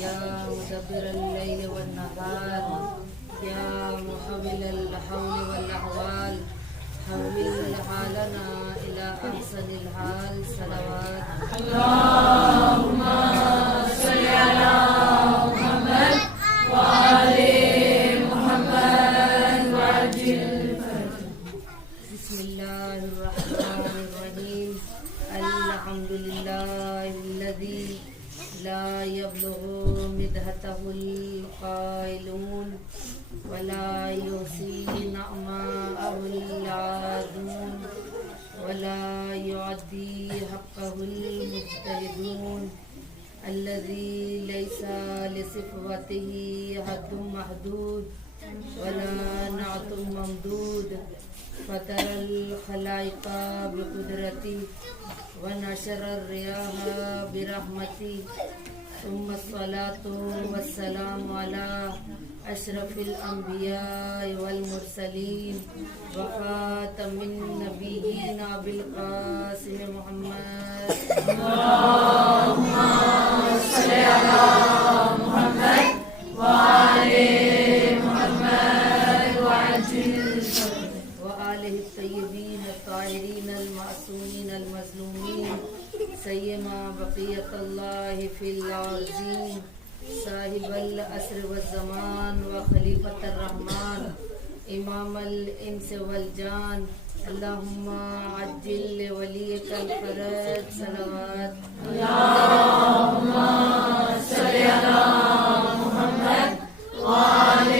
يا مدبر الليل والنهار يا محول الحول والأحوال حول حالنا إلى أحسن الحال صلوات اللهم صل على محمد وآل محمد وعجل بسم الله الرحمن الرحيم الحمد لله الذي لا يبلغ مدحته القائلون ولا يحصي نعماءه العادون ولا يعدي حقه المجتهدون الذي ليس لصفوته حد محدود ولا نعت ممدود فطر الخلائق بقدرته ونشر الرياح برحمته ثم الصلاة والسلام على أشرف الأنبياء والمرسلين وخاتم النبيين بالقاسم محمد اللهم صل على محمد وآل محمد وعجل وآله الطيبين الطاهرين المعصومين المظلومين سيما بقية الله في العظيم صاحب العصر والزمان وخليفة الرحمن إمام الإنس والجان اللهم عجل لوليك الفرج صلوات اللهم صل على محمد وآل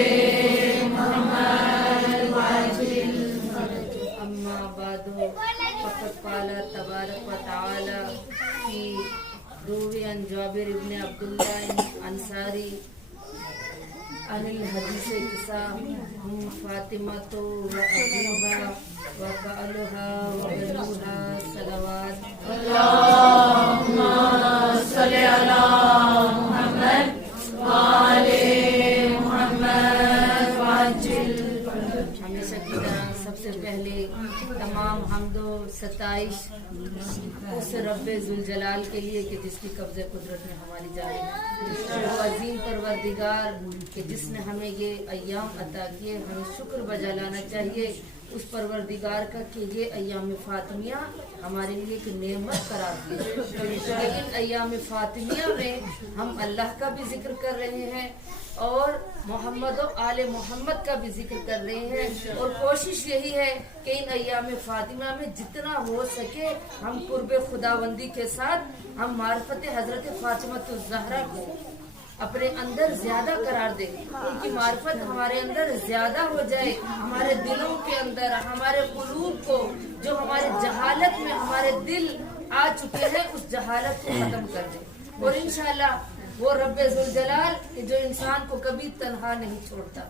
محمد وعجل أما بعد فقد قال تبارك وتعالى في روي عن جابر بن عبد الله الأنصاري عن الحديث قصة هم فاطمة وأبوها وكألها وبنوها صلوات اللهم صل على محمد وآل محمد وعجل ہمیشہ کی طرح سب سے پہلے تمام حمد و ستائش اس رب ذوالجلال کے لیے کہ جس کی قبضہ قدرت میں ہماری جائے وہ عظیم پروردگار کہ جس نے ہمیں یہ ایام عطا کیے ہمیں شکر بجا لانا چاہیے اس پروردگار کا کہ یہ ایام فاطمیہ ہمارے لیے ایک نعمت قرار دی لیکن ایام فاطمیہ میں ہم اللہ کا بھی ذکر کر رہے ہیں اور محمد و آل محمد کا بھی ذکر کر رہے ہیں اور کوشش یہی ہے کہ ان ایام فاطمہ میں جتنا ہو سکے ہم قرب خداوندی کے ساتھ ہم معرفت حضرت فاطمہ الزہرا کو اپنے اندر زیادہ قرار دیں ان کی معرفت ہمارے اندر زیادہ ہو جائے ہمارے دلوں کے اندر ہمارے قلوب کو جو ہمارے جہالت میں ہمارے دل آ چکے ہیں اس جہالت کو ختم کر دیں اور انشاءاللہ وہ رب ذوالجلال کہ جو انسان کو کبھی تنہا نہیں چھوڑتا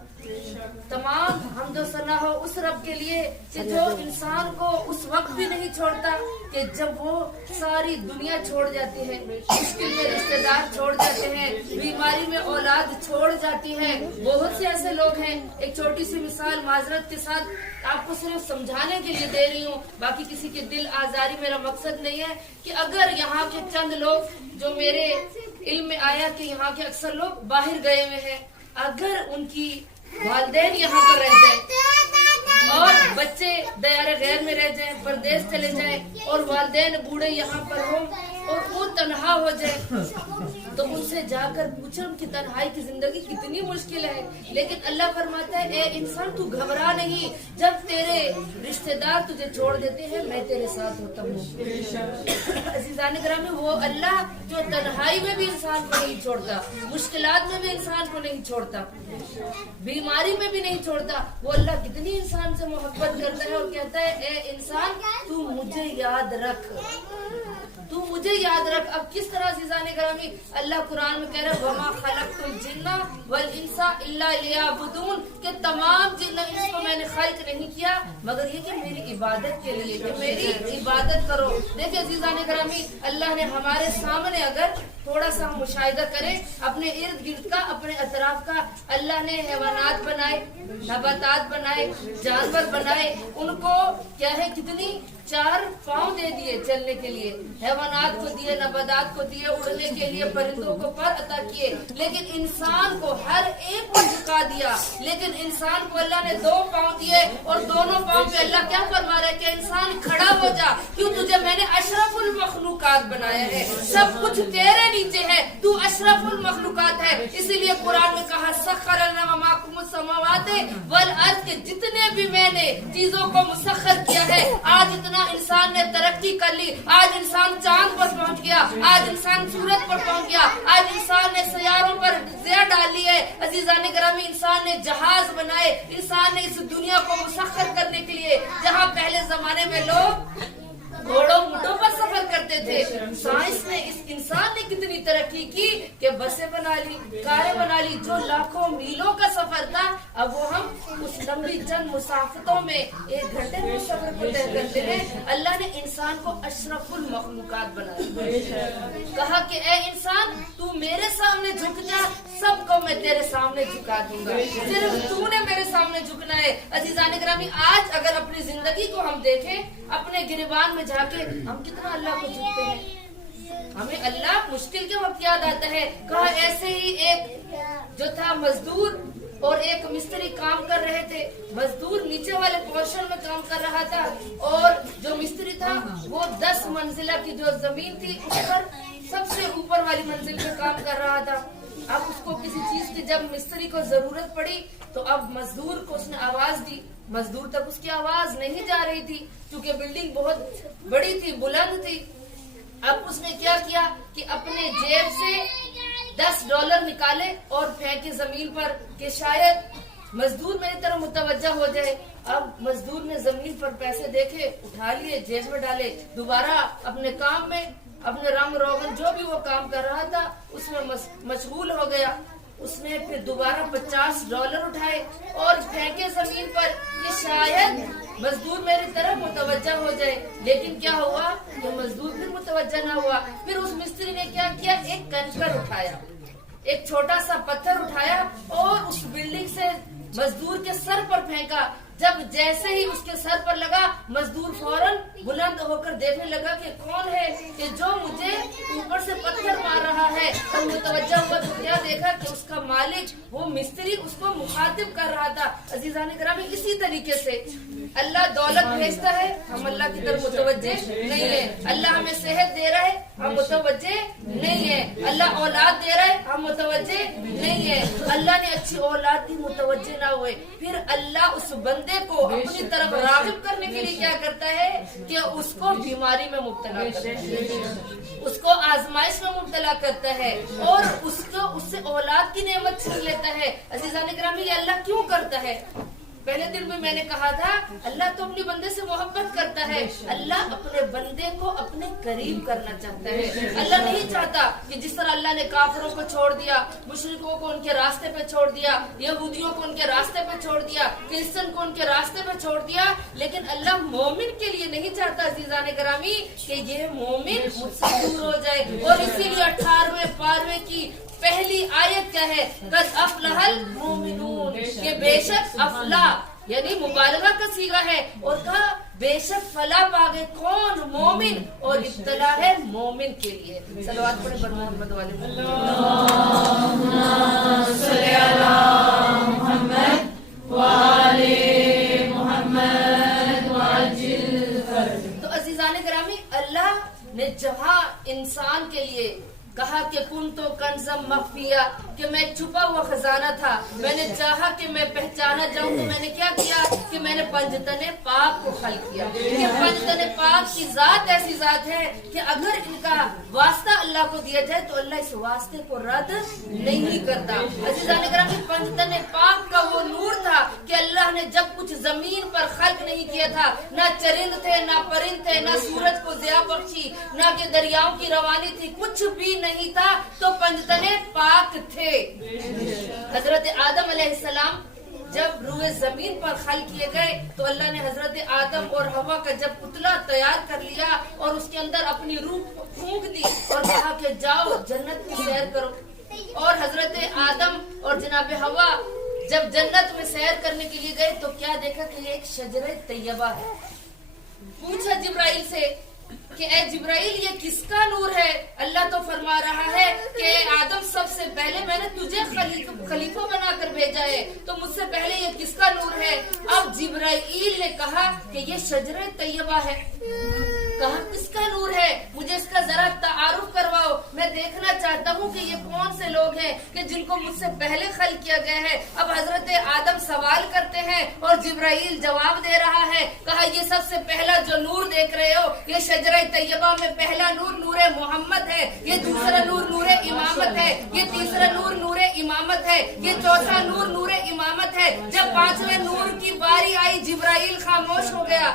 تمام حمد و ثنا ہو اس رب کے لیے کہ جو انسان کو اس وقت بھی نہیں چھوڑتا کہ جب وہ ساری دنیا چھوڑ جاتی ہے مشکل میں رشتے دار چھوڑ جاتے ہیں بیماری میں اولاد چھوڑ جاتی ہے بہت سے ایسے لوگ ہیں ایک چھوٹی سی مثال معذرت کے ساتھ آپ کو صرف سمجھانے کے لیے دے رہی ہوں باقی کسی کے دل آزاری میرا مقصد نہیں ہے کہ اگر یہاں کے چند لوگ جو میرے علم میں آیا کہ یہاں کے اکثر لوگ باہر گئے ہوئے ہیں اگر ان کی والدین یہاں پر رہ جائیں اور بچے دیار غیر میں رہ جائیں پردیس چلے جائیں اور والدین بوڑھے یہاں پر ہوں اور وہ تنہا ہو جائے تو ان سے جا کر پوچھیں ان کی تنہائی کی زندگی کتنی مشکل ہے لیکن اللہ فرماتا ہے اے انسان تو گھبرا نہیں جب تیرے رشتہ دار تجھے چھوڑ دیتے ہیں میں تیرے ساتھ ہوتا ہوں عزیزان گرامی وہ اللہ جو تنہائی میں بھی انسان کو نہیں چھوڑتا مشکلات میں بھی انسان کو نہیں چھوڑتا بیماری میں بھی نہیں چھوڑتا وہ اللہ کتنی انسان سے محبت کرتا ہے اور کہتا ہے اے انسان تو مجھے یاد رکھ تو مجھے یاد رکھ اب کس طرح عزیزان گرامی اللہ قرآن میں کہہ رہا ہے وَمَا خَلَقْتُ الْجِنَّ وَالْإِنسَ إِلَّا لِيَعْبُدُونَ کہ تمام جن انس کو میں نے خلق نہیں کیا مگر یہ کہ میری عبادت کے لیے کہ میری عبادت کرو دیکھیں عزیزان گرامی اللہ نے ہمارے سامنے اگر تھوڑا سا ہم مشاہدہ کریں اپنے ارد گرد کا اپنے اطراف کا اللہ نے حیوانات بنائے نباتات بنائے جانور بنائے ان کو کیا ہے کتنی 4 پاؤں دے دیے چلنے کے لیے हैवानात को दिए, नबादात को दिए, उड़ने के लिए परिंदों को पर अता किए, लेकिन इंसान को हर एक को झुका दिया। लेकिन इंसान को अल्लाह ने 2 पाँव दिए और दोनों पाँव पे अल्लाह क्या फरमा रहा है कि इंसान खड़ा हो जा, क्यों तुझे मैंने अशरफुल मखलूकात बनाया है, सब कुछ तेरे नीचे है, तू अशरफुल मखलूकात है। इसीलिए कुरान में कहा सख्खरना मा माकुमुस समावाति वल अर्ज़, के जितने भी मैंने चीजों को मुसख्खर किया है। आज इतना इंसान ने तरक्की कर ली, आज इंसान चांद पर पहुंच गया, आज इंसान सूरज पर पहुंच गया, आज इंसान ने सैयारों पर ज़िया डाली है। अजीज़ान गिरामी, इंसान ने जहाज बनाए, इंसान ने इस दुनिया को मुसख्खर करने के लिए, जहाँ पहले जमाने में लोग घोड़ों ऊँटों पर सफर करते थे, साइंस ने इस इंसान ने कितनी तरक्की की कि बसें बना ली, कारें बना ली। जो लाखों मीलों का सफर था, अब वो हम उस लंबी चंद मुसाफतों में 1 घंटे में सफर को तय करते हैं। अल्लाह ने इंसान को अशरफुल मखलूकात बनाया, कहा कि ए इंसान, तू मेरे सामने झुक जा, सबको मैं तेरे सामने झुका दूंगा, सिर्फ तूने मेरे सामने झुकना है। अजीज़ान गिरामी, आज अगर अपनी जिंदगी को हम देखें, अपने गिरबान में जाके हम कितना अल्लाह को झुकते हैं। हमें अल्लाह मुश्किल के वक्त याद आता है। कहा ऐसे ही एक जो था मजदूर और एक मिस्त्री काम कर रहे थे। मजदूर नीचे वाले पोर्शन में काम कर रहा था और जो मिस्त्री था वो 10 मंजिला की जो जमीन थी उस पर सबसे ऊपर वाली मंजिल पे काम कर रहा था। अब उसको किसी चीज की जब मिस्त्री को जरूरत पड़ी तो अब मजदूर को उसने आवाज दी। मजदूर तक उसकी आवाज नहीं जा रही थी क्योंकि बिल्डिंग बहुत बड़ी थी, बुलंद थी। अब उसने क्या किया कि अपने जेब से $10 निकाले और फेंके जमीन पर कि शायद मजदूर मेरी तरफ मुतवज्जा हो जाए। अब मजदूर ने जमीन पर पैसे देखे, उठा लिए, जेब में डाले, दोबारा अपने काम में, अपने रंग रोगन जो भी वो काम कर रहा था उसमें मशगूल हो गया। उसने फिर दोबारा $50 उठाए और फेंके जमीन पर कि शायद मजदूर मेरी तरफ मुतवज्जा हो जाए। लेकिन क्या हुआ कि मजदूर फिर मुतवज्जा ना हुआ। फिर उस मिस्त्री ने क्या किया, एक कंकड़ उठाया, एक छोटा सा पत्थर उठाया और उस बिल्डिंग से मजदूर के सर पर फेंका। जब जैसे ही उसके सर पर लगा, मजदूर फौरन बुलंद होकर देखने लगा कि कौन है कि जो मुझे ऊपर से पत्थर मार रहा है। तो मुतवज्जा हुआ तो क्या देखा कि उसका मालिक, वो मिस्त्री, उसको मुखातिब कर रहा था। अजीज़ान गिरामी, इसी तरीके से अल्लाह दौलत भेजता है, हम अल्लाह की तरफ मुतवज्जे नहीं है। अल्लाह हमें सेहत दे रहा है, हम मुतवज्जे नहीं है। अल्लाह औलाद दे रहा है, हम मुतवज्जे नहीं है। अल्लाह ने अच्छी औलाद दी, मुतवज्जे ना हुए। फिर अल्लाह उस बंदे को अपनी तरफ राग़िब करने के लिए क्या करता है कि उसको बीमारी में मुब्तला करता है, उसको आजमाइश में मुब्तला करता है और उससे औलाद की नेमत छीन लेता है। अज़ीज़ान गिरामी, ये अल्लाह क्यों करता है? पहले दिन में मैंने कहा था अल्लाह तो अपने बंदे से मोहब्बत करता है। अल्लाह अपने बंदे को अपने करीब करना चाहता है। अल्लाह नहीं चाहता कि जिस तरह अल्लाह ने काफिरों को छोड़ दिया, मुशरिकों को उनके रास्ते पे छोड़ दिया, यहूदियों को उनके रास्ते पे छोड़ दिया, क्रिश्चियन को उनके रास्ते पे छोड़ दिया, लेकिन अल्लाह मोमिन के लिए नहीं चाहता अज़ीज़ान गिरामी कि ये मोमिन मुझसे दूर हो जाए। और इसीलिए 18वें पारवे की पहली आयत क्या है, कद अफलहल मोमिनून, के बेशक अफला यानी मुबालगा का सीगा है और कहा बेशक फला पागे कौन, मोमिन, और इब्तला है मोमिन के लिए। सलवात पढ़े बर मोहम्मद वाले तो अज़ीज़ान गिरामी, अल्लाह ने जहाँ इंसान के लिए कहा कि कुन तो कंज़म मख्फिया, कि मैं छुपा हुआ खजाना था, मैंने चाहा कि मैं पहचाना जाऊं तो मैंने क्या किया कि मैंने पंजतने पाक को खल किया। कि पंजतने पाक की जात ऐसी जात है कि अगर इनका वास्ता अल्लाह को दिया जाए तो अल्लाह इस वास्ते को रद्द नहीं करता। अज़ीज़ान गिरामी, पंजतने पाक का वो नूर था कि अल्लाह ने जब कुछ जमीन पर खल्क नहीं किया था, ना चरिंद थे, ना परिंद थे, ना सूरज को ज़िया बख्शी, ना कि दरियाओं की रवानी थी, कुछ भी नहीं था, तो पंजतने पाक थे। हजरत आदम अलैहिस्सलाम जब रूए जमीन पर खल किए गए तो अल्लाह ने हजरत आदम और हवा का जब पुतला तैयार कर लिया और उसके अंदर अपनी रूह फूंक दी और कहा कि जाओ जन्नत की सैर करो। और हजरत आदम और जनाब हवा जब जन्नत में सैर करने के लिए गए तो क्या देखा कि ये एक शजरे तैयबा है। पूछा जिब्राइल से کہ اے جبرائیل یہ کس کا نور ہے؟ اللہ تو فرما رہا ہے کہ اے آدم سب سے پہلے میں نے تجھے خلیفہ بنا کر بھیجا ہے، تو مجھ سے پہلے یہ کس کا نور ہے؟ اب جبرائیل نے کہا کہ یہ شجرہ طیبہ ہے۔ کہا کس کا نور ہے؟ مجھے اس کا ذرا تعارف کرواؤ، میں دیکھنا چاہتا ہوں کہ یہ کون سے لوگ ہیں کہ جن کو مجھ سے پہلے خلق کیا گیا ہے۔ اب حضرت آدم سوال کرتے ہیں اور جبرائیل جواب دے رہا ہے۔ کہا یہ سب سے پہلا جو نور دیکھ رہے ہو یہ شجرہ طیبہ میں پہلا نور نور محمد ہے، یہ دوسرا نور نور امامت ہے، یہ تیسرا نور نور امامت ہے، یہ چوتھا نور نور امامت ہے۔ جب پانچویں نور کی باری آئی جبرائیل خاموش ہو گیا۔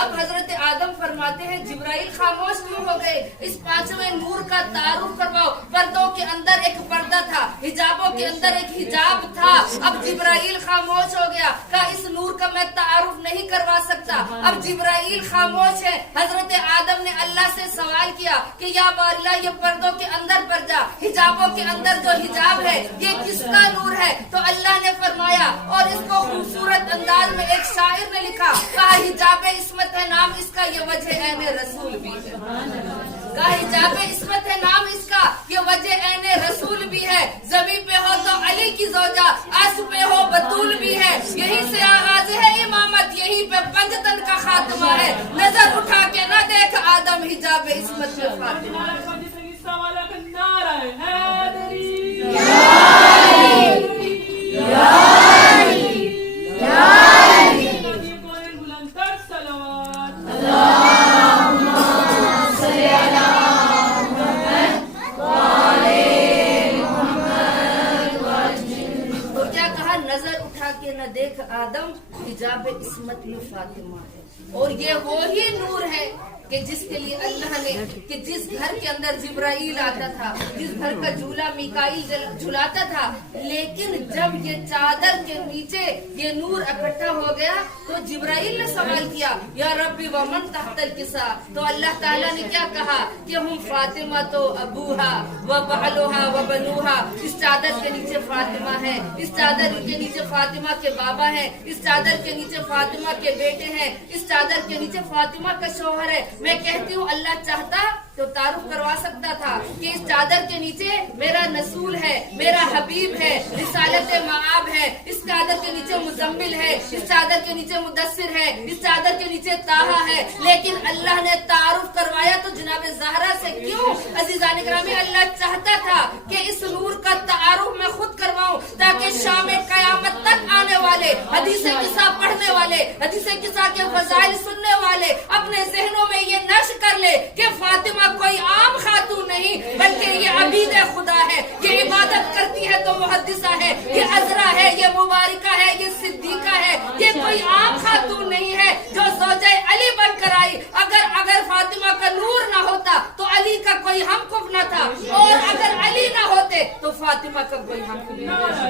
اب حضرت آدم فرماتے ہیں جبرائیل خاموش کیوں ہو گئے؟ اس پانچویں نور کا تعارف کرواؤ۔ پردوں کے اندر ایک پردہ تھا، حجابوں کے اندر ایک حجاب تھا۔ اب جبرائیل خاموش ہو گیا، کہا اس نور کا میں تعارف نہیں کروا سکتا۔ اب جبرائیل خاموش ہے۔ حضرت آدم نے اللہ سے سوال کیا کہ یا بارلا یہ پردوں کے اندر پر جا، حجابوں کے اندر جو حجاب ہے یہ کس کا نور ہے؟ تو اللہ نے فرمایا، اور اس کو خوبصورت انداز میں ایک شاعر نے لکھا، کہا حجاب عصمت ہے نام اس کا یہ وجہ عین رسول بھی ہے۔ کہا حجاب عصمت ہے نام اس کا یہ وجہ عین رسول بھی ہے۔ زمین پہ ہو تو علی کی زوجہ، آس پہ ہو بطول بھی ہے۔ یہی سے آغاز ہے امامت، یہی پہ پنجتن کا خاتمہ ہے۔ نظر اٹھا کے نہ دیکھ آدم حجاب عصمت میں فاطمہ۔ دیکھ آدم حجاب عصمت میں فاطمہ ہے۔ اور یہ وہی نور ہے کہ جس کے لیے اللہ نے کہ جس گھر کے اندر جبرائیل آتا تھا، جس گھر کا جھولا میکائیل جھلاتا تھا، لیکن جب یہ چادر کے نیچے یہ نور اکٹھا ہو گیا تو جبرائیل نے سوال کیا یا ربی ومن تحت الکساء، تو اللہ تعالیٰ نے کیا کہا کہ ہم فاطمہ تو ابوہا و بعلوہا و بنوہا، اس چادر کے نیچے فاطمہ ہے، اس چادر کے نیچے فاطمہ کے بابا ہیں، اس چادر کے نیچے فاطمہ کے بیٹے ہیں، اس چادر کے نیچے فاطمہ کا شوہر ہے۔ میں کہتی ہوں اللہ چاہتا تو تعارف کروا سکتا تھا کہ اس چادر کے نیچے میرا رسول ہے، میرا حبیب ہے، رسالت معاب ہے، اس چادر کے نیچے مزمل ہے، اس چادر کے نیچے مدثر ہے، اس چادر کے نیچے طٰہٰ ہے، لیکن اللہ نے تعارف کروایا تو جناب زہرا سے کیوں؟ عزیزان گرامی، اللہ چاہتا تھا کہ اس نور کا تعارف میں خود کرواؤں تاکہ شام قیامت تک آنے والے حدیث قصہ پڑھنے والے، حدیث قصہ کے فضائل سننے والے اپنے ذہنوں میں یہ نقش کر لے کہ فاطمہ کوئی عام خاتون نہیں بلکہ یہ عبید خدا ہے، یہ عبادت کرتی ہے تو محدثہ ہے، یہ عذرا ہے، یہ مبارکہ ہے، یہ صدیقہ ہے، یہ کوئی عام خاتون نہیں ہے جو زوجہ علی بن کر آئی۔ اگر فاطمہ کا نور نہ ہوتا تو علی کا کوئی ہم کف نہ تھا، اور اگر علی نہ ہوتے تو فاطمہ کا کوئی ہم کف نہ تھا۔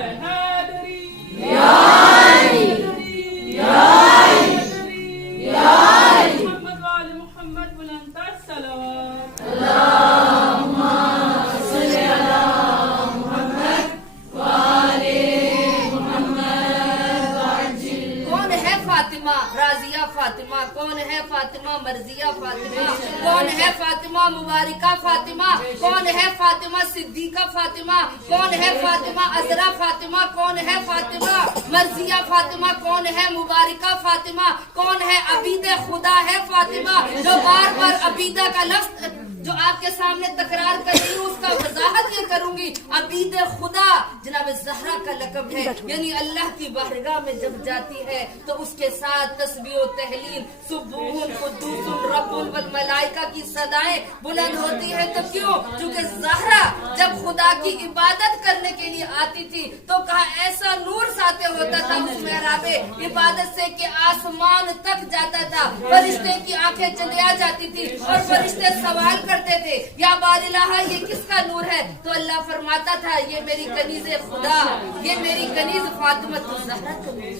فاطمہ کون ہے؟ فاطمہ مرضیہ فاطمہ کون ہے؟ فاطمہ مبارکہ فاطمہ کون ہے؟ فاطمہ صدیقہ فاطمہ کون ہے؟ فاطمہ عذرا فاطمہ کون ہے؟ فاطمہ مرضیہ فاطمہ کون ہے؟ مبارکہ فاطمہ کون ہے؟ عبید خدا ہے فاطمہ، جو بار بار عبیدہ کا لفظ جو آپ کے سامنے تکرار کر رہی ہوں اس کا وضاحت یہ کروں گی۔ عبید خدا جناب زہرا کا لقب ہے، یعنی اللہ کی بارگاہ میں جب جاتی ہے تو اس کے ساتھ تسبیح و تحلیل سبحان قدوس رب والملائکہ کی صدائیں بلند ہوتی ہے۔ تو کیوں؟ چونکہ زہرا جب خدا کی عبادت کرنے کے لیے آتی تھی تو کہا ایسا نور ساتے ہوتا تھا اس محراب عبادت سے کہ آسمان تک جاتا تھا، فرشتے کی آنکھیں چلیا جاتی تھی اور فرشتے سوال کرتے تھے یا بار الہ یہ کس کا نور ہے؟ تو اللہ فرماتا تھا یہ میری کنیز خدا، یہ میری کنیز فاطمہ الزہرا کا نور ہے۔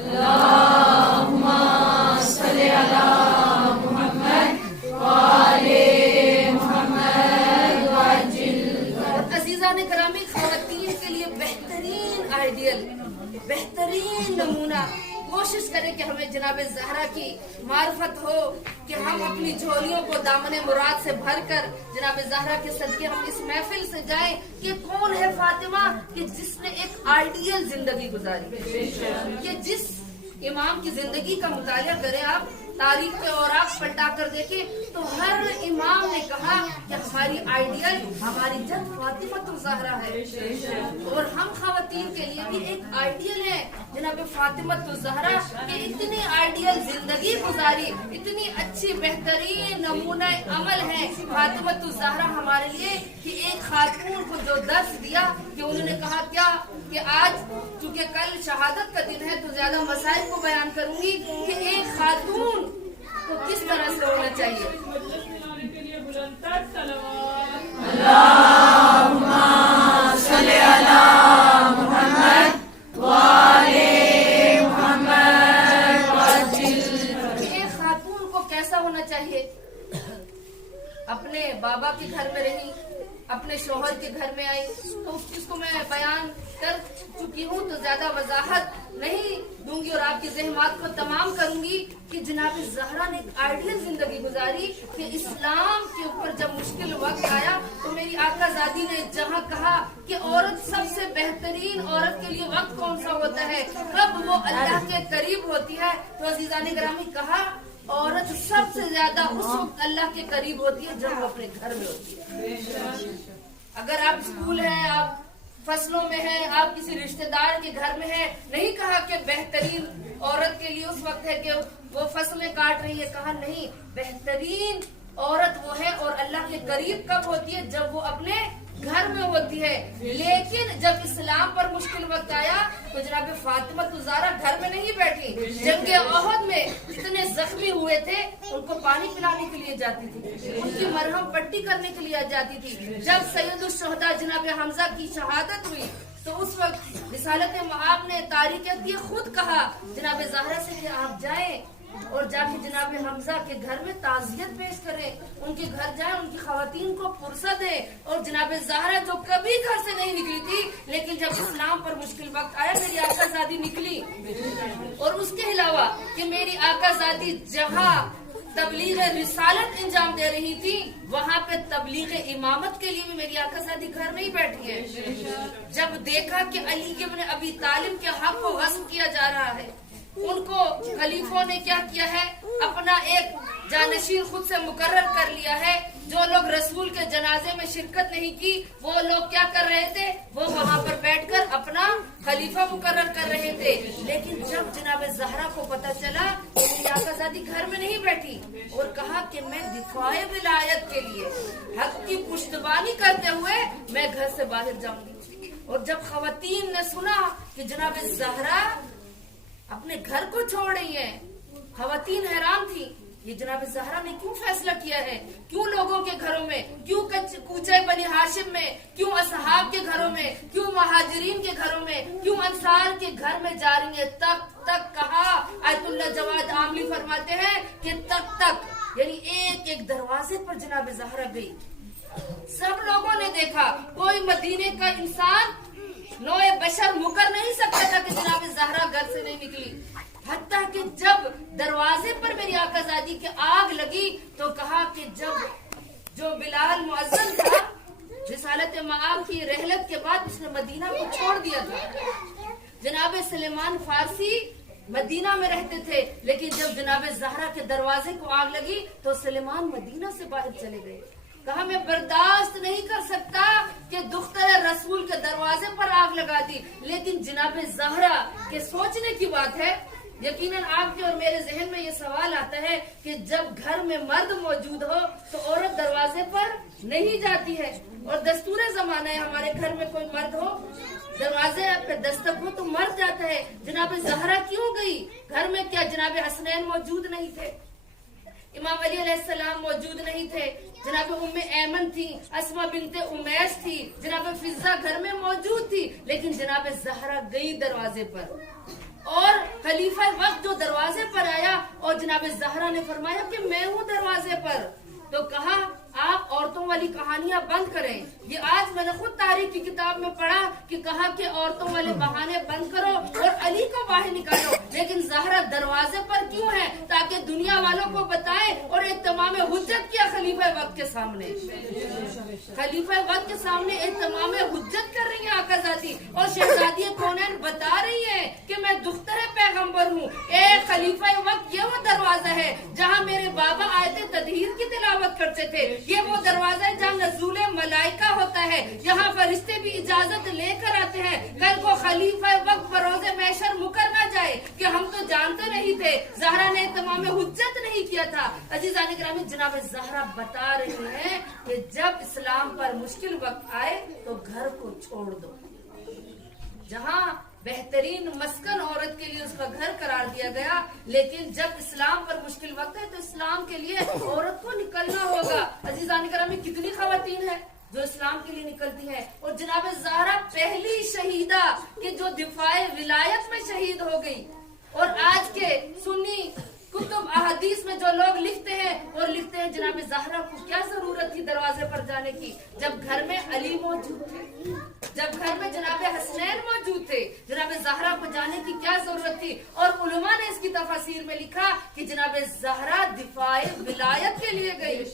اللہم صلی علی محمد وآل محمد وعجل۔ عزیزان کرامی، خواتین کے لیے بہترین آئیڈیل، بہترین نمونہ کوشش کریں کہ ہمیں جناب अपनी झोलियों को दामने मुराद से भरकर जनाब ज़हरा के सदके हम इस महफिल से जाएं कि कौन है फातिमा कि जिसने एक आइडियल जिंदगी गुजारी, कि जिस इमाम की जिंदगी का मुतालिया करें आप, तारीख के औराक पलटा कर देखें तो हर इमाम ने कहा कि हमारी आइडियल हमारी जद फातिमा तो ज़हरा है, और हम खवातीन के लिए भी एक आइडियल है जनाब फातिमा तो ज़हरा कि इतनी आइडियल जिंदगी गुजारी, इतनी अच्छी बेहतरीन नमूना अमल है फातिमा तो ज़हरा हमारे लिए कि एक खातून को जो दर्श दिया कि उन्होंने कहा क्या कि आज चूंकि कल शहादत का दिन है तो ज्यादा मसाइल को बयान करूंगी कि एक खातून को किस तरह से होना चाहिए। एक खातून को कैसा होना चाहिए, अपने बाबा के घर में रही, अपने शोहर के घर में आई, तो उस चीज को मैं बयान कर चुकी हूँ तो ज्यादा वजाहत नहीं दूंगी और आपकी ज़हमात को तमाम करूंगी कि जनाब ज़हरा ने एक आइडियल जिंदगी गुजारी कि इस्लाम के ऊपर जब मुश्किल वक्त आया तो मेरी आकाज़ादी ने जहाँ कहा कि औरत सबसे बेहतरीन औरत के लिए वक्त कौन सा होता है, कब वो अल्लाह के करीब होती है, तो अजीज़ाने गिरामी कहा औरत सबसे ज्यादा उस वक्त अल्लाह के करीब होती है जब वो अपने घर में होती है। अगर आप स्कूल है, आप फसलों में है, आप किसी रिश्तेदार के घर में है, नहीं कहा कि बेहतरीन औरत के लिए उस वक्त है कि वो फसलें काट रही है, कहा नहीं, बेहतरीन औरत वो है और अल्लाह के करीब कब होती है, जब वो अपने घर में होती है। लेकिन जब इस्लाम पर मुश्किल वक्त आया तो जनाब फातिमा तो ज़हरा घर में नहीं बैठी, जंगे ओहद में जितने जख्मी हुए थे उनको पानी पिलाने के लिए जाती थी, उनकी मरहम पट्टी करने के लिए जाती थी। जब सैयदुल शुहदा जनाब हमजा की शहादत हुई तो उस वक्त रिसालत मआब ने तारीख ये खुद कहा जनाब ज़हरा से कि आप जाएं और जाके जनाब हमजा के घर में ताज़ियत पेश करें, उनके घर जाए, उनकी खवातीन को फुर्सत दे। और जनाब ज़हरा जो कभी घर से नहीं निकली थी, लेकिन जब इस्लाम पर मुश्किल वक्त आया मेरी आकाज़ादी निकली। और उसके अलावा कि मेरी आकाज़ादी जहाँ तबलीग रिसालत इंजाम दे रही थी, वहाँ पे तबलीग इमामत के लिए भी मेरी आकाज़ादी घर नहीं बैठी है। जब देखा कि अली इब्न अबी तालिब के हक को गस्ब किया जा रहा है, उनको खलीफों ने क्या किया है, अपना एक जानशीन खुद से मुकर्रर कर लिया है। जो लोग रसूल के जनाजे में शिरकत नहीं की वो लोग क्या कर रहे थे, वो वहाँ पर बैठकर अपना खलीफा मुकर्रर कर रहे थे। लेकिन जब जनाब ज़हरा को पता चला कि मेरी आकाज़ादी घर में नहीं बैठी और कहा कि मैं दिफाए विलायत के लिए हक की पुश्तबानी करते हुए मैं घर से बाहर जाऊंगी। और जब खवातीन ने सुना कि जनाब ज़हरा अपने घर को छोड़ रही है, खवातीन हैरान थी, ये जनाब ज़हरा ने क्यों फैसला किया है, क्यों लोगों के घरों में, क्यों कूचे बनी हाशिम में, क्यों असहाब के घरों में, क्यों महाजिरीन के घरों में, क्यों अंसार के घर में जा रही है। तक कहा आयतुल्लाह जवाद आमली फरमाते हैं कि तक यानी एक एक दरवाजे पर जनाब ज़हरा गई। सब लोगों ने देखा, कोई मदीने का इंसान नोए बशर मुकर नहीं सकता था कि जनाब ज़हरा घर से नहीं निकली। हत्ता कि जब दरवाजे पर मेरी आकाज़ादी की आग लगी तो कहा कि जब जो बिलाल मुअज्जिन था रिसालत मआब की रहलत के बाद उसने मदीना को छोड़ दिया था। जनाब सुलेमान फारसी मदीना में रहते थे, लेकिन जब जनाब ज़हरा के दरवाजे को आग लगी तो सुलेमान मदीना से बाहर चले गए। कहा मैं बर्दाश्त नहीं कर सकता कि दुख्तर रसूल के दरवाजे पर आग लगा दी। लेकिन जनाब ज़हरा के सोचने की बात है, यकीनन आपके और मेरे जहन में ये सवाल आता है कि जब घर में मर्द मौजूद हो तो औरत दरवाजे पर नहीं जाती है, और दस्तूर जमाना है हमारे घर में कोई मर्द हो, दरवाजे पे दस्तक हो तो मर्द जाता है। जनाब ज़हरा क्यों गई घर में? क्या जनाब हसनैन मौजूद नहीं थे, इमाम अली अलैहिस्सलाम मौजूद नहीं थे, जनाब उम्मे ऐमन थी, अस्मा बिनते उमैस थी, जनाब फिजा घर में मौजूद थी, लेकिन जनाब ज़हरा गई दरवाजे पर। और खलीफा वक्त जो दरवाजे पर आया और जनाब ज़हरा ने फरमाया कि मैं हूँ दरवाजे पर, तो कहा आप عورتوں والی کہانیاں بند کریں. یہ آج میں نے خود تاریخ کی کتاب میں پڑھا کہ کہا کہ عورتوں والے بہانے بند کرو اور علی کو باہر نکالو. لیکن زہرا دروازے پر کیوں ہے؟ تاکہ دنیا والوں کو بتائے اور اہتمام حجت کیا خلیفہ وقت کے سامنے. خلیفہ وقت کے سامنے اہتمام حجت کر رہی ہیں آقا زادی اور شہزادی کونین بتا رہی ہیں کہ میں دختر پیغمبر ہوں. اے خلیفہ وقت یہ وہ دروازہ ہے جہاں میرے بابا آیت تطہیر کی تلاوت کرتے تھے. یہ وہ دروازہ ہے جہاں نزول ملائکہ ہوتا ہے. یہاں فرشتے بھی اجازت لے کر آتے ہیں. کل کو خلیفہ وقت بروز محشر مکر نہ جائے کہ ہم تو جانتے نہیں تھے, زہرا نے تمام حجت نہیں کیا تھا. عزیزان گرامی, جناب زہرا بتا رہی ہیں کہ جب اسلام پر مشکل وقت آئے تو گھر کو چھوڑ دو. جہاں بہترین مسکن عورت کے لیے اس کا گھر قرار دیا گیا, لیکن جب اسلام پر مشکل وقت ہے تو اسلام کے لیے عورت کو نکلنا ہوگا. عزیزان گرامی, کتنی خواتین ہیں جو اسلام کے لیے نکلتی ہیں, اور جناب زہرا پہلی شہیدہ کہ جو دفاع ولایت میں شہید ہو گئی. اور آج کے سنی کتب احادیث میں جو لوگ لکھتے ہیں اور لکھتے ہیں جناب زہرا کو کیا ضرورت تھی دروازے پر جانے کی, جب گھر میں علی موجود تھے, جب گھر میں جناب حسنین موجود تھے, جناب زہرا کو جانے کی کیا ضرورت تھی. اور علماء نے اس کی تفاسیر میں لکھا کہ جناب زہرا دفاع ولایت کے لیے گئی,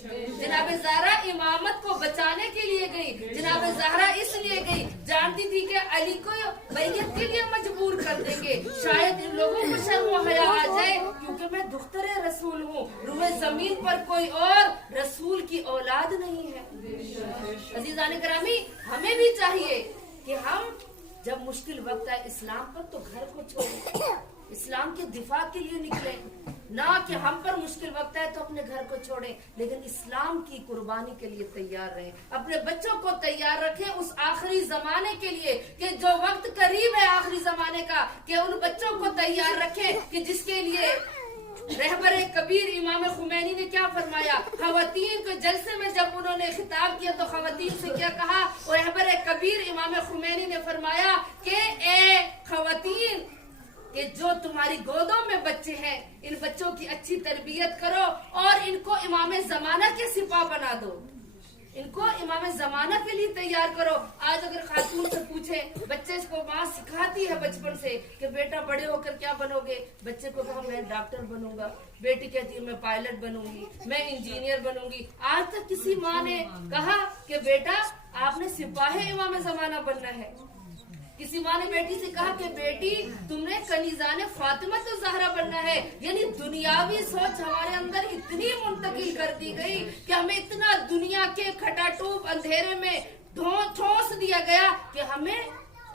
جناب زہرا امامت کو بچانے کے لیے گئی, جناب زہرا اس لیے گئی جانتی تھی کہ علی کو بیعت کے لیے مجبور کر دیں گے, شاید ان لوگوں کو شرم و حیا آ جائے کیونکہ میں دختر رسول ہوں, روئے زمین پر کوئی اور رسول کی اولاد نہیں ہے. عزیزان گرامی, ہمیں بھی چاہیے کہ ہم جب مشکل وقت آئے اسلام پر تو گھر کو چھوڑیں, اسلام کے دفاع کے لیے نکلیں, نہ کہ ہم پر مشکل وقت آئے تو اپنے گھر کو چھوڑیں, لیکن اسلام کی قربانی کے لیے تیار رہیں. اپنے بچوں کو تیار رکھیں اس آخری زمانے کے لیے کہ جو وقت قریب ہے آخری زمانے کا, کہ ان بچوں کو تیار رکھیں کہ جس کے لیے رہبر کبیر امام خمینی نے کیا فرمایا. خواتین کو جلسے میں جب انہوں نے خطاب کیا تو خواتین سے کیا کہا, اور رہبر کبیر امام خمینی نے فرمایا کہ اے خواتین, کہ جو تمہاری گودوں میں بچے ہیں ان بچوں کی اچھی تربیت کرو اور ان کو امام زمانہ کے سپاہ بنا دو, ان کو امام زمانہ کے لیے تیار کرو. آج اگر خاتون سے پوچھے, بچے کو ماں سکھاتی ہے بچپن سے کہ بیٹا بڑے ہو کر کیا بنو گے, بچے کو کہا میں ڈاکٹر بنوں گا, بیٹی کہتی ہے میں پائلٹ بنوں گی, میں انجینئر بنوں گی. آج تک کسی ماں نے کہا کہ بیٹا آپ نے سپاہ امام زمانہ بننا ہے. کسی ماں نے بیٹی سے کہا کہ بیٹی تم نے کنیزان فاطمہ تو زہرا بننا ہے. یعنی دنیاوی سوچ ہمارے اندر اتنی منتقل کر دی گئی کہ ہمیں اتنا دنیا کے کھٹاٹوپ اندھیرے میں ٹھونس دیا گیا کہ ہمیں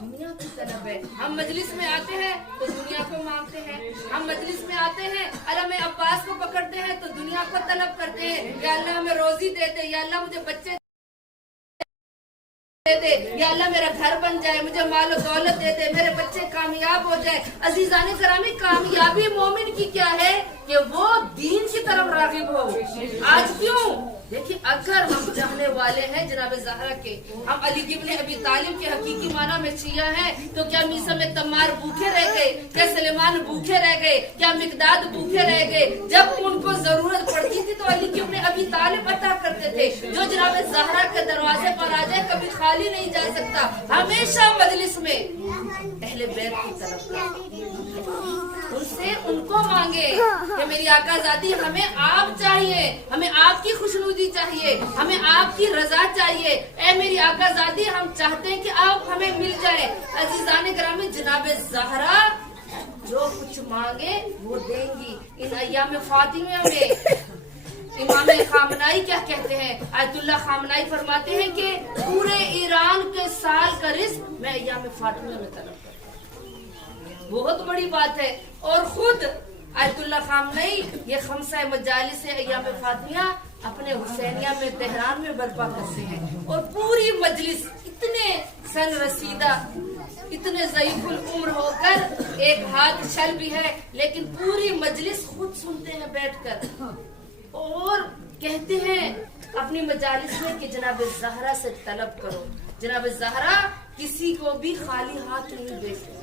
دنیا کی طلب ہے. ہم مجلس میں آتے ہیں تو دنیا کو مانگتے ہیں, ہم مجلس میں آتے ہیں علم عباس کو پکڑتے ہیں تو دنیا کو طلب کرتے ہیں, یا اللہ ہمیں روزی دے دے, یا اللہ مجھے بچے دے دے, یا اللہ میرا گھر بن جائے, مجھے مال و دولت دے دے, میرے بچے کامیاب ہو جائے. عزیزان گرامی, کامیابی مومن کی کیا ہے کہ وہ دین کی طرف راغب ہو. آج کیوں دیکھیں, اگر ہم چاہنے والے ہیں جناب زہرا کے, ہم علی ابن ابی طالب کے حقیقی معنی میں شیعہ ہیں, تو کیا میثم تمار بھوکے رہ گئے, کیا سلیمان بھوکے رہ گئے, کیا مقداد بھوکے رہ گئے؟ جب ان کو ضرورت پڑتی تھی تو علی ابن ابی طالب عطا کرتے تھے. جو جناب زہرا کے دروازے پر آ جائے کبھی خالی نہیں جا سکتا, ہمیشہ مجلس میں اہل بیت کی طرف ان سے ان کو مانگے کہ میری آقا زادی ہمیں آپ چاہیے, ہمیں آپ کی خوشنودی چاہیے, ہمیں آپ کی رضا چاہیے. اے میری آقا زادی ہم چاہتے ہیں کہ آپ ہمیں مل جائے. عزیزان گرامی, جناب زہرا جو کچھ مانگے وہ دیں گی. ان ایام فاطمیہ میں امام خامنائی کیا کہتے ہیں, آیت اللہ خامنائی فرماتے ہیں کہ پورے ایران کے سال کا رزق میں ایام فاطمیہ میں طلب کرتا ہوں. بہت بڑی بات ہے. اور خود آیت اللہ خامنائی یہ خمسہ مجالس ایام فاطمیہ اپنے حسینیہ میں تہران میں برپا کرتے ہیں, اور پوری مجلس اتنے سن رسیدہ, اتنے ضعیف العمر ہو کر, ایک ہاتھ چھل بھی ہے, لیکن پوری مجلس خود سنتے ہیں بیٹھ کر, اور کہتے ہیں اپنی مجالس میں کہ جناب زہرا سے طلب کرو. جناب زہرا کسی کو بھی خالی ہاتھ نہیں بھیجتے.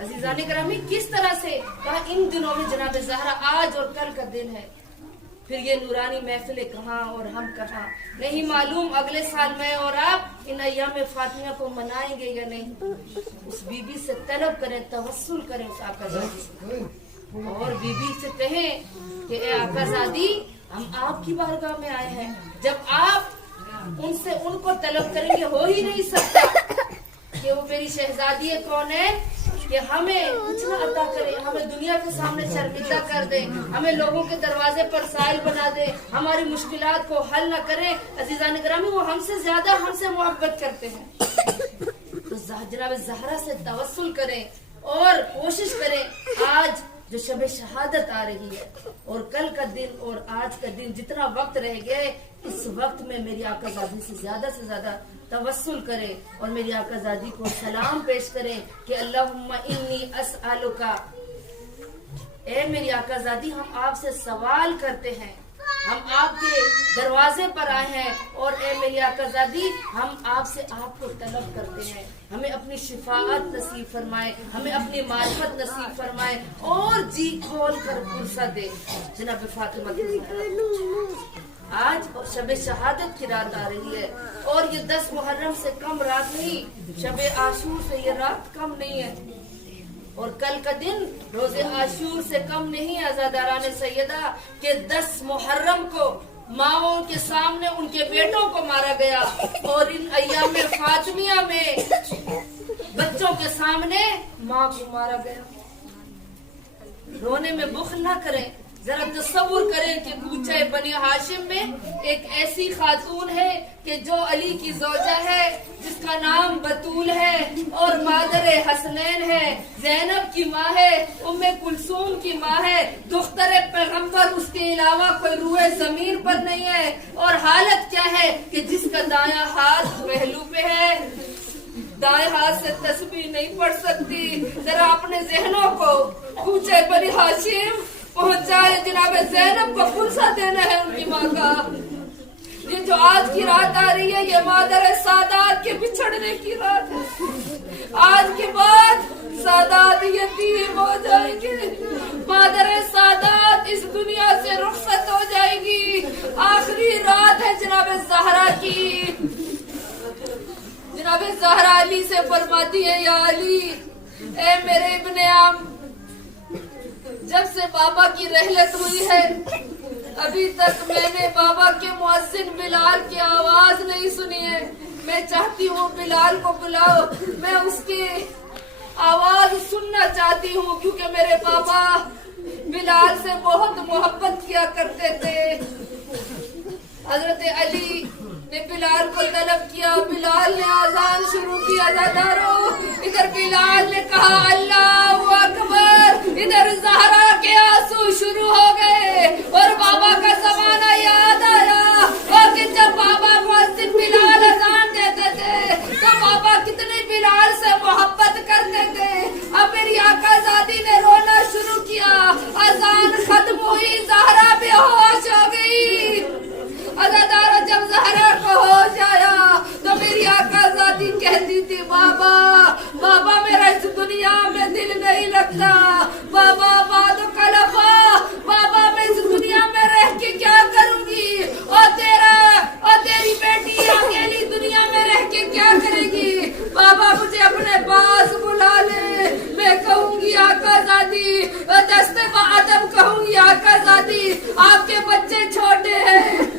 عزیزان گرامی, کس طرح سے کہا ان دنوں میں جناب زہرا, آج اور کل کا دن ہے, फिर ये नूरानी महफिलें कहाँ और हम कहाँ, नहीं मालूम अगले साल मैं और आप इन अय्याम फातिमा को मनाएंगे या नहीं। उस बीबी से तलब करें, तवस्सुल करें उस आकाज़ादी से, और बीबी से कहें कि ए आकाज़ादी हम आपकी बारगाह में आए हैं। जब आप उनसे उनको तलब करेंगे, हो ही नहीं सकता कि वो मेरी शहजादी है कौन है कि हमें कुछ ना अता करे, हमें दुनिया के सामने शर्मिंदा कर दे, हमें लोगों के दरवाजे पर साइल बना दे, हमारी मुश्किलात को हल ना करे। अजीजान गिरामी, वो हमसे ज्यादा हमसे मोहब्बत करते हैं। तो जनाब ज़हरा से तवस्सुल करें और कोशिश करें। आज जो शब शहादत आ रही है और कल का दिन और आज का दिन, जितना वक्त रह गए, इस वक्त में मेरी आकाज़ादी से ज्यादा तवस्सुल करें और मेरी आकाज़ादी को सलाम पेश करें कि अल्लाहुम्मा इन्नी अस्अलुका, ए मेरी आकाज़ादी हम आपसे सवाल करते हैं, हम आपके दरवाजे पर आए हैं, और ए मेरी आकाज़ादी हम आपसे आपको तलब करते हैं, हमें अपनी शिफाअत नसीब फरमाए, हमें अपनी मार्फत नसीब फरमाए और जी खोल कर फुर्सत दे। जनाब फातिमा की आज शब शहादत की रात आ रही है, और ये 10 मुहर्रम से कम रात नहीं, शब आशूर से ये रात कम नहीं है, और कल का दिन रोजे आशूर से कम नहीं है। आज़ादारान सैयदा के 10 मुहर्रम को माओं के सामने उनके बेटों को मारा गया, और इन अय्याम फातिमिया में बच्चों के सामने माँ को मारा गया। रोने में बुख्ल ना करें। जरा तसव्वुर करें कि कूचे बनी हाशिम में एक ऐसी खातून है कि जो अली की ज़ौजा है, जिसका नाम बतूल है और मादर हसनैन है, ज़ैनब की माँ है, उम्मे कुलसूम की माँ है, दुख्तर पैगंबर, उसके अलावा कोई रूए जमीन पर नहीं है। और हालत क्या है कि जिसका दायां हाथ पहलू पे है, दाएं हाथ से तस्बीह नहीं पढ़ सकती। जरा अपने जहनों को कूचे बनी हाशिम पहुंचाए। जनाब ज़ैनब को फुर्सत देना है उनकी माँ का। ये जो आज की रात आ रही है, ये मादर सादात के बिछड़ने की रात है। आज के बाद सादात यतीम हो जाएंगे, मादर सादात इस दुनिया से रुखसत हो जाएगी। आखिरी रात है जनाब ज़हरा की। जनाब ज़हरा अली से फरमाती है, या अली, ए मेरे इब्ने आम, जब से बाबा की रहलत हुई है अभी तक मैंने बाबा के मुअज्जिन बिलाल की आवाज नहीं सुनी है। मैं चाहती हूँ बिलाल को बुलाओ, मैं उसकी आवाज सुनना चाहती हूँ, क्योंकि मेरे बाबा बिलाल से बहुत मोहब्बत किया करते थे। हजरत अली ने बिलाल को तलब किया, बिलाल ने आजान शुरू किया। इधर बिलाल ने कहा अल्लाहु अकबर, इधर ज़हरा के आंसू शुरू हो गए और बाबा का ज़माना याद आया। और कि जब बाबा मुअज्जिन बिलाल अजान देते थे तो बाबा कितने बिलाल से मोहब्बत करते थे। अब मेरी आकाज़ादी ने रोना शुरू किया। अजान खत्म हुई, ज़हरा बेहोश हो गई। अज़ादारा जब ज़हरा को होश आया तो मेरी आकाज़ादी कहती थी, बाबा बाबा मेरा इस दुनिया में दिल नहीं लगता, बाबा बादो कलफा, बाबा मैं इस दुनिया में रह के क्या करूंगी, और तेरी बेटी अकेली दुनिया में रह के क्या करेगी। बाबा मुझे अपने पास बुला ले। मैं कहूंगी आकाज़ादी, दस्ते बादम कहूंगी आकाज़ादी, आपके बच्चे छोटे हैं,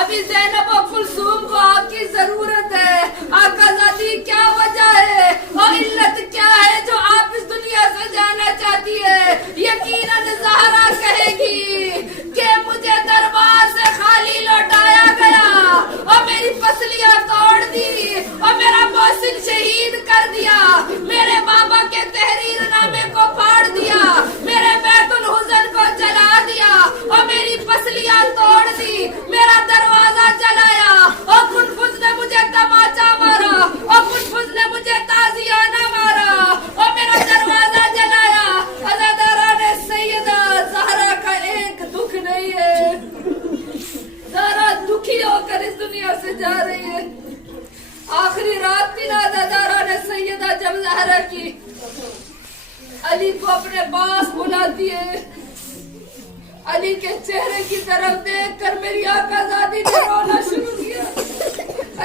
अभी ज़ैनब और कुलसूम को आपकी जरूरत है। आकाज़ादी क्या वजह है और इल्लत क्या है जो आप इस दुनिया से जाना चाहती है। यकीनन ज़हरा कहेगी कि मुझे दरबार से खाली लौटाया गया और मेरी फसलियां तोड़ दी और मेरा मोहसिन शहीद कर दिया, मेरे बाबा के तहरीर नामे को फाड़ दिया, मेरे बैतुल हुज़न को जला दिया और मेरी फसलियां तोड़ दी, मेरा दरवाजा जलाया और कुनफुज ने मुझे तमाचा मारा और कुनफुज ने मुझे ताजियाना मारा और मेरा दरवाजा जलाया। अज़ादारा ने सैयदा ज़हरा का एक दुख नहीं है, ज़हरा दुखी होकर इस दुनिया से जा रही है। आखिरी रात थी अज़ादारा ने सैयदा जब ज़हरा की अली को अपने पास बुलाती है। अली के चेहरे की तरफ देख कर मेरी आकाज़ादी ने रोना शुरू किया।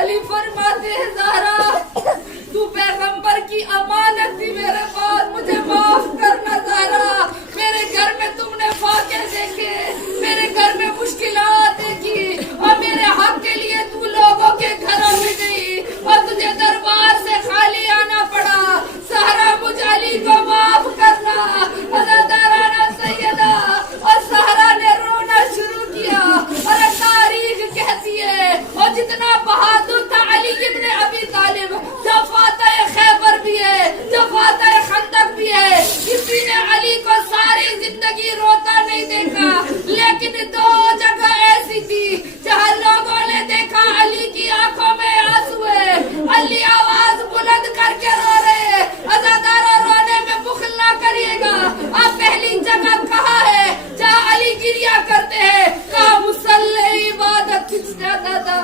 अली फरमाते हैं ज़हरा तू पैगंबर की अमानत थी मेरे पास, मुझे माफ करना ज़हरा। मेरे घर में तुमने फाके देखे, मेरे घर में मुश्किलात देखी और मेरे हक के लिए तू लोगों के घरों में गई और तुझे दरबार से खाली आना पड़ा। ज़हरा मुझ अली को माफ करना। अज़ादाराना सैयदा और ज़हरा ने रोना शुरू किया। और तारीख कहती है और जितना बहादुर था अली इब्न अबी तालिब, जो फातह खैबर भी है, जो फातह खंदक भी है, किसी ने अली को सारी जिंदगी रोता नहीं देखा। लेकिन दो जगह ऐसी थी जहाँ लोगों ने देखा अली की आंखों में आंसू है, अली आवाज बुलंद करके रो रहे हैं। अज़ादारा रोने में बुखल ना करिएगा। आप पहली जगह कहाँ है जहाँ अली गिरिया करते हैं? कहा मुसल्ले इबादत खिंच जाता था।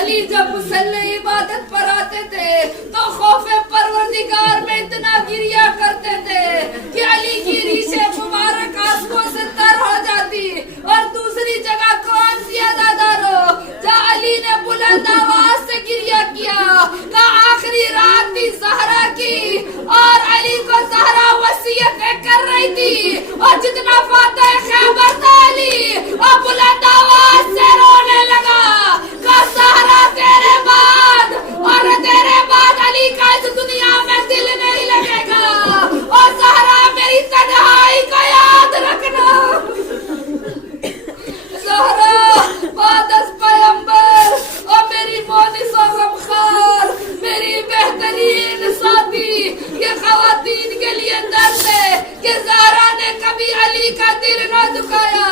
अली जब मुसल्ले इबादत पर आते थे तो खौफे परवरदिगार में इतना गिरिया करते थे कि अली की रीशे मुबारक आंसुओं से तर हो जाती। और दूसरी जगह कौन सी अज़ादारो जहाँ अली ने बुलंद आवाज से गिरिया किया। का आखिरी रात थी ज़हरा की और अली को ज़हरा वसीयतें कर रही थी और जितना फातह खैबर था अली और बुलंद आवाज से रोने लगा। का ज़हरा तेरे बाद और तेरे बाद अली का इस दुनिया में दिल नहीं लगेगा और ज़हरा मेरी तन्हाई को याद रखना। ज़हरा बादस पैगंबर और मेरी मोनिस और गमखार, मेरी बेहतरीन साथी, ये ख़वातीन के लिए दर्द है कि ज़हरा ने कभी अली का दिल न दुखाया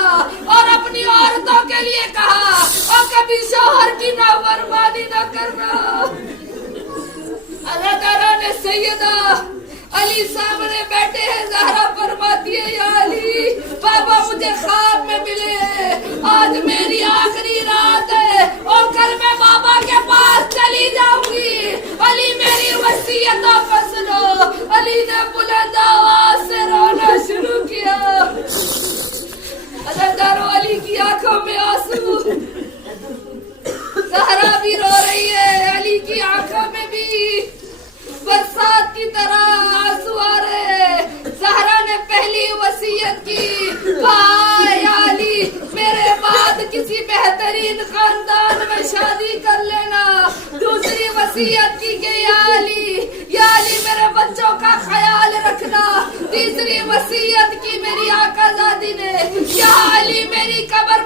और अपनी औरतों के लिए कहा और कभी शौहर की नाफरमानी न करना। अल्लाह ताला ने सैयदा अली सामने बैठे हैं। ज़हरा फरमाती है या अली बाबा मुझे ख्वाब में मिले हैं, आज मेरी आखिरी रात है और कल मैं बाबा के पास चली जाऊंगी। अली मेरी वसीयतों को सुनो। अली ने बुलंद आवाज से रोना शुरू किया। अज़ादारो अली की आंखों में आंसू, ज़हरा भी रो रही है, अली की आंखों में भी बरसात की तरह आंसू आ रहे। ज़हरा ने पहली वसीयत की, कहा या अली मेरे बाद किसी बेहतरीन खानदान में शादी कर लेना। दूसरी वसीयत की कि या अली मेरे बच्चों का ख्याल रखना। तीसरी वसीयत की मेरी आकाज़ादी ने, या अली मेरी कब्र